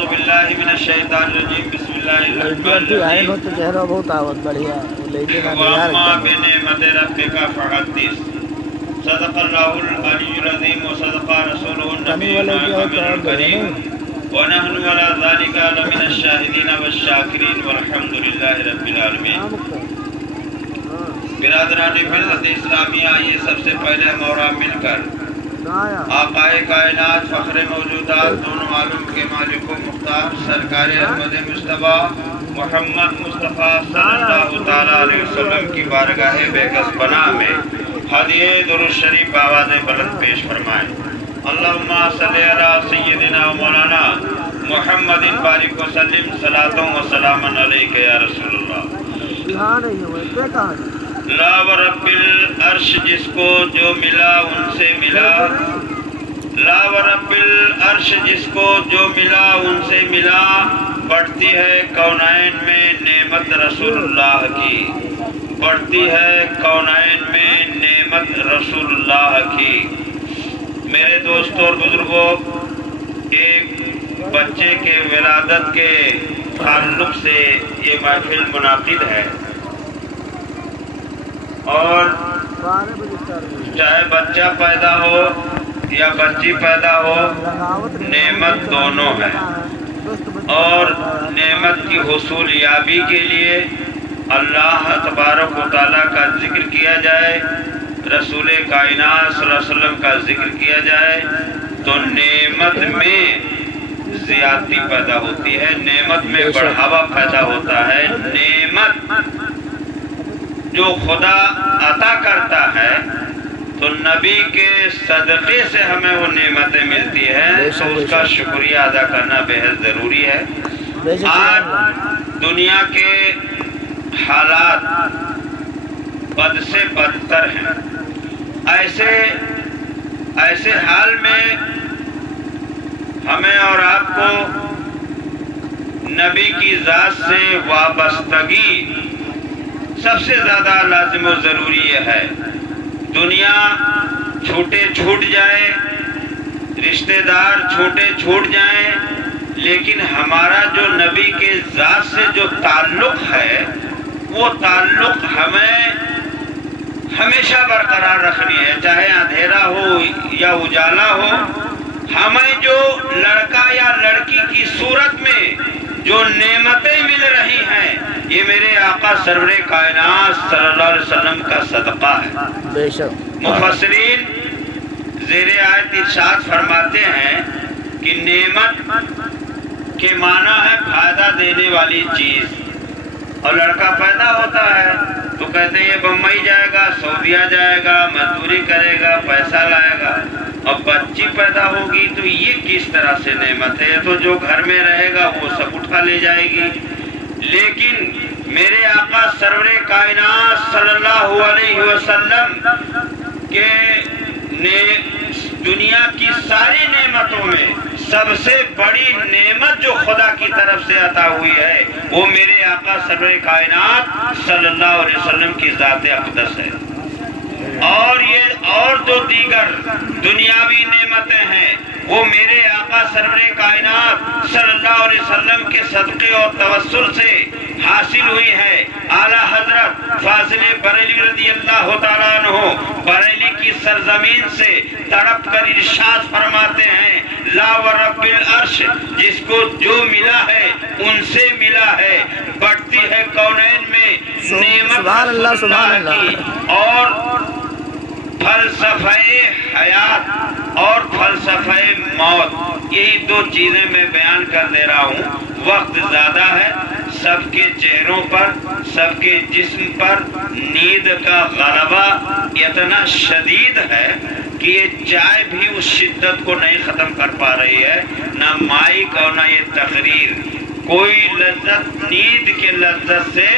اعوذ باللہ من الشیطان الرجیم بسم اللہ الرحمن الرحیم تو چہرہ بہت آوت بڑھیا واما بنعمت ربک فحدث صدق اللہ العلی العظیم وصدق رسولہ النبی الکریم ونحن على ذلك لمن الشاہدین والشاکرین والحمد للہ رب العالمین۔ برادران ملت اسلامیہ، یہ سب سے پہلے مورا مل کر آقائے کائنات فخر موجودات دونوں عالم کے مالک و مختار سرکار احمد مصطفیٰ محمد مصطفیٰ صلی اللہ تعالیٰ علیہ وسلم کی بارگاہ بیکس پناہ میں ہدیہ درود شریف آواز بلند پیش فرمائیں۔ اللہم صلی علی سیدنا و مولانا محمد بارک وسلم صلاۃ و سلام علیک یا رسول اللہ۔ لا ورب العرش، جس کو جو ملا ان سے ملا، لا ورب العرش، جس کو جو ملا ان سے ملا، بڑھتی ہے کونین میں نعمت رسول اللہ کی، بڑھتی ہے کونین میں نعمت رسول اللہ کی۔ میرے دوستوں اور بزرگوں، ایک بچے کے ولادت کے تعلق سے یہ محفل منعقد ہے، اور چاہے بچہ پیدا ہو یا بچی پیدا ہو، نعمت دونوں ہے، اور نعمت کی حصول یابی کے لیے اللہ تبارک و تعالیٰ کا ذکر کیا جائے، رسول کائنات صلی اللہ علیہ وسلم کا ذکر کیا جائے، تو نعمت میں زیادتی پیدا ہوتی ہے، نعمت میں بڑھاوا پیدا ہوتا ہے۔ نعمت جو خدا عطا کرتا ہے تو نبی کے صدقے سے ہمیں وہ نعمتیں ملتی ہیں، تو اس کا شکریہ ادا کرنا بے حد ضروری ہے۔ آج دنیا کے حالات بد سے بدتر ہیں، ایسے حال میں ہمیں اور آپ کو نبی کی ذات سے وابستگی سب سے زیادہ لازم و ضروری ہے۔ دنیا چھوٹے چھوٹ جائے، رشتہ دار چھوٹے چھوٹ جائیں، لیکن ہمارا جو نبی کے ذات سے جو تعلق ہے، وہ تعلق ہمیں ہمیشہ برقرار رکھنی ہے، چاہے اندھیرا ہو یا اجالا ہو۔ ہمیں جو لڑکا یا لڑکی کی صورت میں جو نعمتیں مل رہی ہیں، یہ میرے آقا سرور کائنات صلی اللہ علیہ وسلم کا صدقہ ہے۔ مفسرین زیر آیت ارشاد فرماتے ہیں کہ نعمت کے معنی ہے فائدہ دینے والی چیز، اور لڑکا پیدا ہوتا ہے تو کہتے ہیں یہ بمبئی جائے گا، سعودیہ جائے گا، مزدوری کرے گا، پیسہ لائے گا۔ اب بچی پیدا ہوگی تو یہ کس طرح سے نعمت ہے؟ تو جو گھر میں رہے گا وہ سب اٹھا لے جائے گی، لیکن میرے آقا سرور کائنات صلی اللہ علیہ وسلم کے دنیا کی ساری نعمتوں میں سب سے بڑی نعمت جو خدا کی طرف سے عطا ہوئی ہے، وہ میرے آقا سرور کائنات صلی اللہ علیہ وسلم کی ذات اقدس ہے۔ اور جو دیگر دنیاوی نعمتیں ہیں، وہ میرے آقا سرور کائنات صلی اللہ علیہ وسلم کے صدقے اور توسل سے حاصل ہوئی ہے۔ اعلیٰ حضرت فاضل بریلی رضی اللہ تعالیٰ عنہ بریلی کی سرزمین سے تڑپ کر ارشاد فرماتے ہیں، لا ورب العرش، جس کو جو ملا ہے ان سے ملا ہے، بڑھتی ہے کونین میں نعمت رسول اللہ کی، اور فلسفہ حیات اور فلسفہ موت، یہی دو چیزیں میں بیان کر دے رہا ہوں۔ وقت زیادہ ہے، سب کے چہروں پر، سب کے جسم پر نیند کا غلبہ اتنا شدید ہے کہ یہ چائے بھی اس شدت کو نہیں ختم کر پا رہی ہے، نہ مائک اور نہ یہ تقریر۔ کوئی لذت نیند کے لذت سے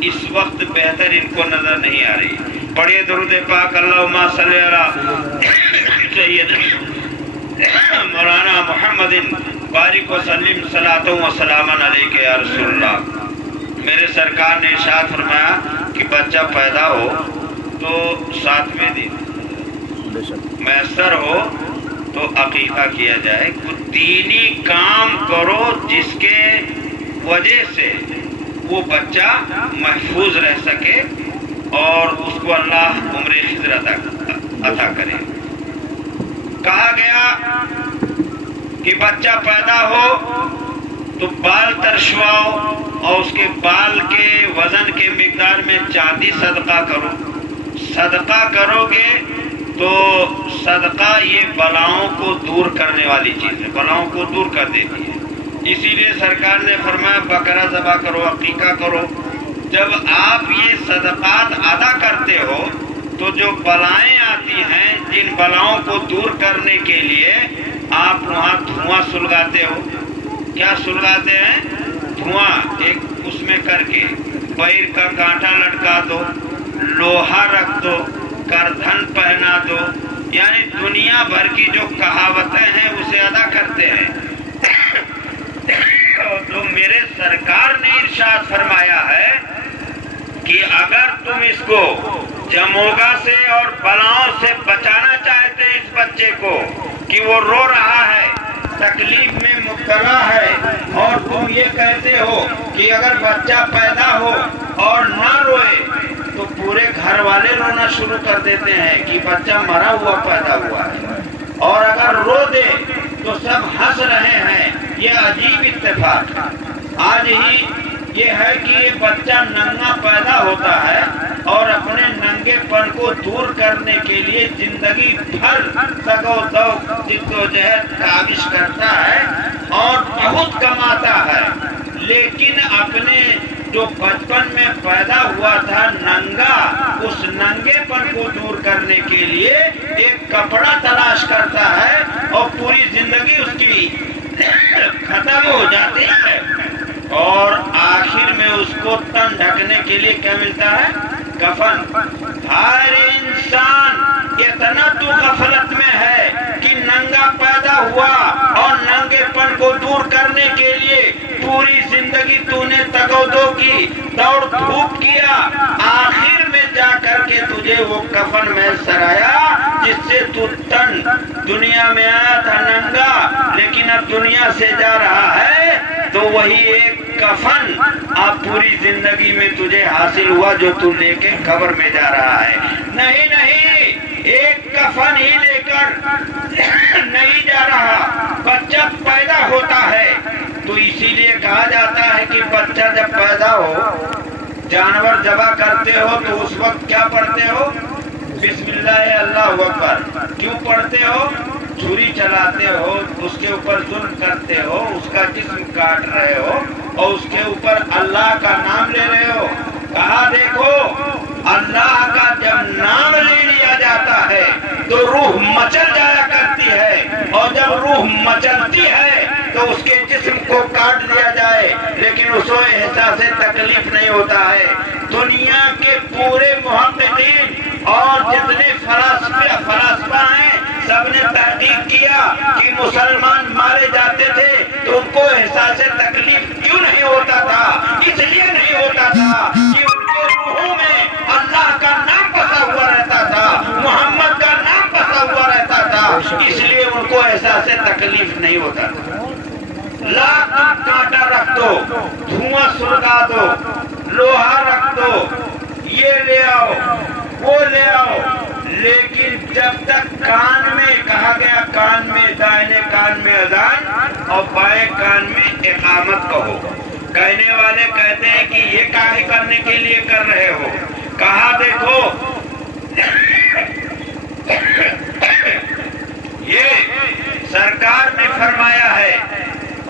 اس وقت بہتر ان کو نظر نہیں آ رہی۔ پڑھیے درود پاک، اللہم صلی علی سیدنا مولانا محمد بارک وسلم صلاۃ و سلام علیک یا رسول اللہ۔ میرے سرکار نے ارشاد فرمایا کہ بچہ پیدا ہو تو 7ویں دن، میسر ہو تو عقیقہ کیا جائے. کچھ دینی کام کرو جس کے وجہ سے وہ بچہ محفوظ رہ سکے اور اس کو اللہ عمر خضر عطا کرے. کہا گیا کہ بچہ پیدا ہو تو بال ترشواؤ اور اس کے بال کے وزن کے مقدار میں چاندی صدقہ کرو. صدقہ کرو گے تو صدقہ یہ بلاؤں کو دور کرنے والی چیز ہے، بلاؤں کو دور کر دیتی ہے. اسی لیے سرکار نے فرمایا بکرا ذبح کرو، عقیقہ کرو. جب آپ یہ صدقات ادا کرتے ہو تو جو بلائیں آتی ہیں، جن بلاؤں کو دور کرنے کے لیے آپ وہاں دھواں سلگاتے ہو. کیا سلگاتے ہیں؟ دھواں ایک اس میں کر کے پیر کا کانٹا لٹکا دو، لوہا رکھ دو، کردھن پہنا دو، یعنی دنیا بھر کی جو کہاوتیں ہیں اسے ادا کرتے ہیں. تو میرے سرکار نے ارشاد فرمایا ہے کہ اگر تم اس کو جموگا سے اور بلاؤں سے بچانا چاہتے ہیں اس بچے کو کہ وہ رو رہا ہے، تکلیف میں مبتلا ہے، اور تم یہ کہتے ہو کہ اگر بچہ پیدا ہو اور نہ روئے تو پورے گھر والے رونا شروع کر دیتے ہیں کہ بچہ مرا ہوا پیدا ہوا ہے، اور اگر رو دے تو سب ہنس رہے ہیں. یہ عجیب اتفاق آج ہی یہ ہے کہ یہ بچہ ننگا پیدا ہوتا ہے اور اپنے ننگے پن کو دور کرنے کے لیے زندگی بھر تگ و دو جد و جہد کاوش کرتا ہے اور بہت کماتا ہے، لیکن اپنے جو بچپن میں پیدا ہوا تھا ننگا، اس ننگے پن کو دور کرنے کے لیے ایک کپڑا تلاش کرتا ہے اور پوری زندگی اس کی ختم ہو جاتی ہے، اور آخر میں اس کو تن ڈھکنے کے لیے کیا ملتا ہے؟ کفن. ہر انسان اتنا تو غفلت میں ہے کہ ننگا پیدا ہوا اور ننگے پن کو دور کرنے کے لیے پوری زندگی تو نے تگودو کی، دوڑ دھوپ کیا، آخر میں جا کر کے تجھے وہ کفن میسر آیا جس سے تو تن دنیا میں آیا تھا ننگا، لیکن اب دنیا سے جا رہا ہے تو وہی ایک کفن اب پوری زندگی میں تجھے حاصل ہوا جو تو لے کے قبر میں جا رہا ہے. نہیں نہیں، ایک کفن ہی لے کر نہیں جا رہا. بچہ پیدا ہوتا ہے تو اسی لیے کہا جاتا ہے کہ بچہ جب پیدا ہو، جانور ذبح کرتے ہو تو اس وقت کیا پڑھتے ہو؟ بسم اللہ اللہ اکبر. کیوں پڑھتے ہو؟ چھری چلاتے ہو، اس کے اوپر ظلم کرتے ہو، اس کا جسم کاٹ رہے ہو اور اس کے اوپر اللہ کا نام لے رہے ہو. کہا دیکھو اللہ کا جب نام لے لیا جاتا ہے تو روح مچل جایا کرتی ہے، اور جب روح مچلتی ہے تو اس کے جسم کو کاٹ دیا جائے لیکن اس کو احساس تکلیف نہیں ہوتا ہے. دنیا کے پورے محققین اور جتنے فلاسفہ ہیں سب نے تحقیق کیا کہ مسلمان مارے جاتے تھے تو ان کو احساس تکلیف کیوں نہیں ہوتا تھا؟ اس لیے نہیں ہوتا تھا کہ ان کے روحوں میں اللہ کا نام بسا ہوا رہتا تھا، محمد کا نام بسا ہوا رہتا تھا، اس لیے ان کو احساس تکلیف نہیں ہوتا تھا. لاکھ کانٹا رکھ دو، دھواں سلگا دو، لوہا رکھ دو، یہ لے آؤ وہ لے آؤ، لیکن جب تک کان میں کہا گیا کان میں دائیں کان میں اذان اور بائیں کان میں اقامت کہو. کہنے والے کہتے ہیں کہ یہ کاہے کرنے کے لیے کر رہے ہو؟ کہا دیکھو یہ سرکار نے فرمایا ہے،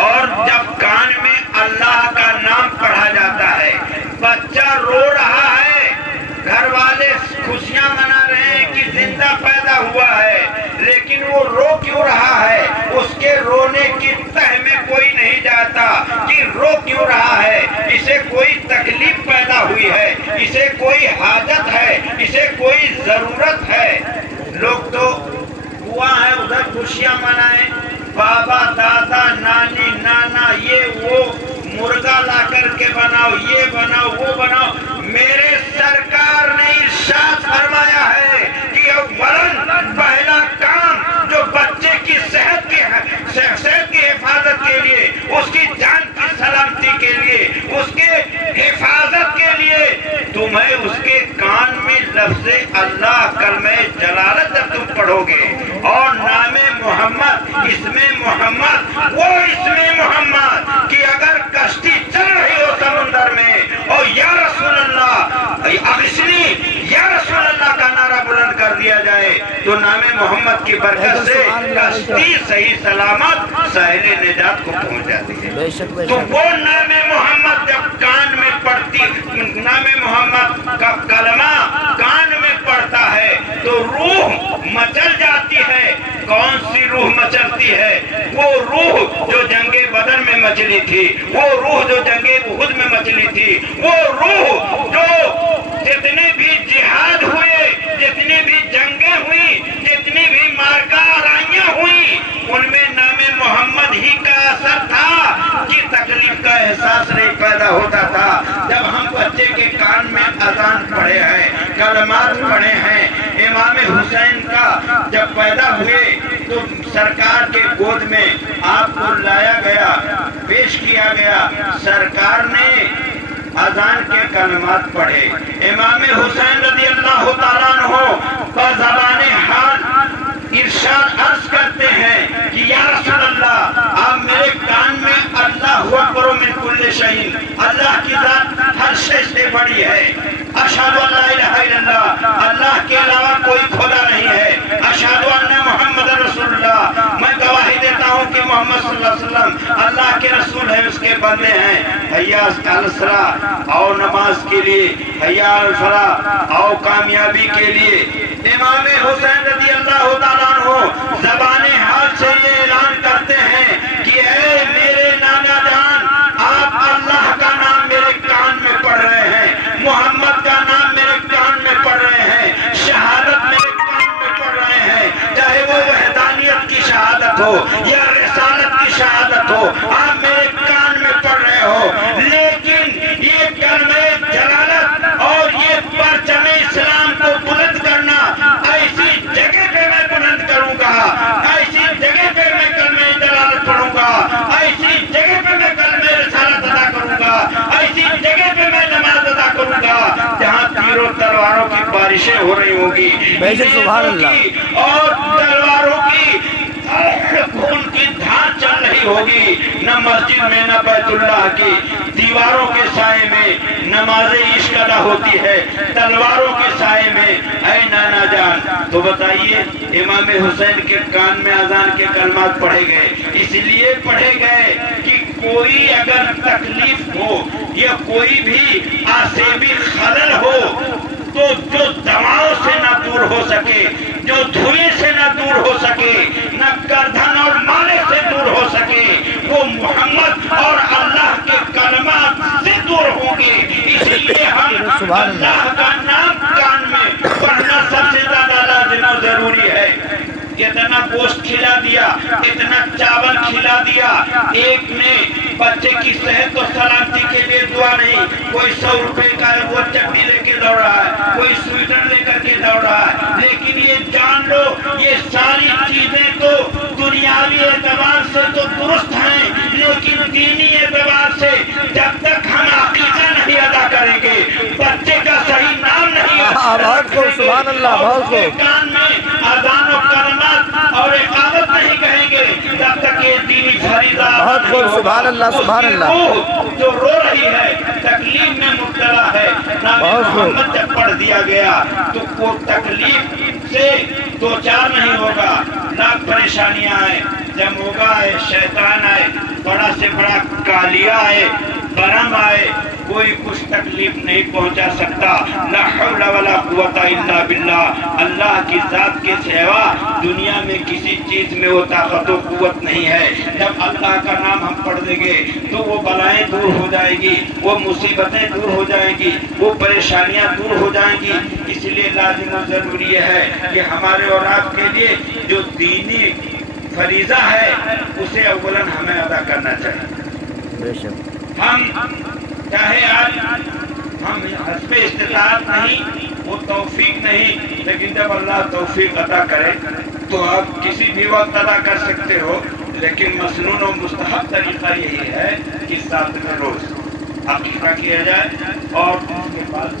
اور جب کان میں اللہ کا نام پڑھا جاتا ہے، بچہ رو رہا ہے، گھر والے خوشیاں منا رہے ہیں کہ زندہ پیدا ہوا ہے، لیکن وہ رو کیوں رہا ہے؟ اس کے رونے کی تہ میں کوئی نہیں جاتا کہ رو کیوں رہا ہے. اسے کوئی تکلیف پیدا ہوئی ہے، اسے کوئی حاجت ہے، اسے کوئی ضرورت ہے. لوگ تو ہوا ہے ادھر خوشیاں منائیں، بابا دادا نانی نانا یہ وہ مرغا لا کر کے بناؤ، یہ بناؤ وہ بناؤ. میرے سرکار نے ارشاد فرمایا ہے کہ اولاً پہلا کام جو بچے کی اللہ کلمہ جلالت جب تم پڑھو گے اور نام محمد، اسم محمد، وہ اسم محمد کہ اگر کشتی چل رہی ہو سمندر میں اور یا رسول اللہ اغثنی، یا رسول اللہ کا نعرہ بلند کر دیا جائے تو نام محمد کی برکت سے کشتی صحیح سلامت ساحل نجات کو پہنچ جاتی ہے۔ تو وہ نام محمد جب کان میں پڑتی، نام محمد کا کلمہ کان میں پڑتا ہے تو روح مچل جاتی ہے۔ کون سی روح مچلتی ہے؟ وہ روح جو جنگ بدر میں مچلی تھی، وہ روح جو جنگ احد میں مچلی تھی، وہ روح جو جتنے بھی جہاد ہوئے، جتنی بھی جنگیں ہوئی، جتنی بھی مارکہ آرائیاں ہوئی، ان میں نام محمد ہی کا اثر تھا کہ تکلیف کا احساس نہیں پیدا ہوتا تھا۔ جب ہم بچے کے کان میں اذان پڑھے ہیں، کلمات پڑھے ہیں، امام حسین کا جب پیدا ہوئے تو سرکار کے گود میں آپ کو لایا گیا، پیش کیا گیا، سرکار نے اذان کے کلمات پڑھے۔ امام حسین رضی اللہ تعالیٰ عنہ بزبان حال ارشاد عرض کرتے ہیں کہ یا رسول اللہ آپ میرے کان میں اللہ اکبر من کل شیء، اللہ کی ذات ہر شے سے بڑی ہے، اشہد ان لا الہ الا اللہ، اللہ کے علاوہ کوئی خدا نہیں ہے، اشہد ان محمد رسول اللہ، میں گواہی دیتا ہوں کہ محمد صلی اللہ علیہ وسلم اللہ کے رسول ہیں، اس کے بندے ہیں۔ حیا علی الصلاۃ، آؤ نماز کے لیے، حیا علی الفلاح، آؤ کامیابی کے لیے۔ امام حسین رضی اللہ تعالیٰ عنہ زبان حال سے یہ اعلان کرتے ہیں کہ اے میرے نانا جان، آپ اللہ کا نام میرے کان میں پڑھ رہے ہیں، محمد کا نام میرے کان میں پڑھ رہے ہیں، شہادت میرے کان میں پڑھ رہے ہیں، چاہے وہ وحدانیت کی شہادت ہو یا رسالت کی شہادت ہو، آپ میرے کان میں پڑھ رہے ہو، لیکن یہ کلمہ جلالت اور یہ پرچم اسلام کو بلند کرنا ایسی جگہ پہ میں بلند کروں گا، ایسی جگہ پہ میں کلمہ جلالت پڑھوں گا، ایسی جگہ پہ میں کلمہ رسالت ادا کروں گا، ایسی جگہ پہ میں نماز ادا کروں گا جہاں تیروں تلواروں کی بارشیں ہو رہی ہوں گی، سبحان اللہ، اور تلواروں کی خون کی دھار چل رہی ہوگی، نہ مسجد میں نہ بیت اللہ کی دیواروں کے سائے میں نماز عشق ادا ہوتی ہے، تلواروں کے سائے میں۔ اے نانا جان، تو بتائیے امام حسین کے کان میں اذان کے کلمات پڑھے گئے، اس لیے پڑھے گئے کہ کوئی اگر تکلیف ہو یا کوئی بھی آسیبی خلل ہو تو جو دواؤں سے نہ دور ہو سکے، جو دھوئیں سے نہ دور ہو سکے، نہ گردن اور مالے سے دور ہو سکے، وہ محمد اور اللہ کے کلمات سے دور ہوں گے۔ اس لیے ہم اللہ کا نام کان میں پڑھنا سب سے زیادہ لازم و ضروری ہے۔ اتنا گوشت کھلا دیا، اتنا چاول کھلا دیا، ایک نے بچے کی صحت و سلامتی کے لیے دعا نہیں، کوئی 100 روپے کا وہ چٹنی لے کے دوڑ رہا ہے، کوئی سویٹر لے کر کے دوڑ رہا ہے، لیکن یہ جان لو یہ ساری چیزیں تو دنیاوی اعتبار سے تو درست ہیں، لیکن دینی اعتبار سے جب تک ہم عقیدہ نہیں ادا کریں گے، بچے کا صحیح نام نہیں سبحان اللہ، بہت خوب، کان میں اذان و کلمات اور اقامت نہیں کہیں گے جب تک یہ دینی فریضہ بہت خوب، سبحان اللہ، سبحان اللہ، جو رو رہی ہے، تکلیف میں مبتلا ہے، نام محمد جب پڑھ دیا گیا تو وہ تکلیف سے دو چار نہیں ہوگا، لاکھ پریشانیاں آئے، جموگا آئے، شیطان آئے، بڑا سے بڑا کالیا آئے، برم آئے، کوئی کچھ تکلیف نہیں پہنچا سکتا۔ لا حول ولا قوت الا باللہ، اللہ کی ذات کے سوا دنیا میں کسی چیز میں وہ طاقت و قوت نہیں ہے۔ جب اللہ کا نام ہم پڑھ دیں گے تو وہ بلائیں دور ہو جائیں گی، وہ مصیبتیں دور ہو جائیں گی، وہ پریشانیاں دور ہو جائیں گی۔ اس لیے لازم و ضروری یہ ہے کہ ہمارے اور آپ کے لیے جو دینی فریضہ ہے اسے اولاً ہمیں ادا کرنا چاہیے۔ ہم چاہے آج ہم حسب استطاعت نہیں، وہ توفیق نہیں، لیکن جب اللہ توفیق عطا کرے تو آپ کسی بھی وقت ادا کر سکتے ہو، لیکن مسنون و مستحب طریقہ یہی ہے کہ 7 روز عقیقہ کیا جائے اور اس کے بعد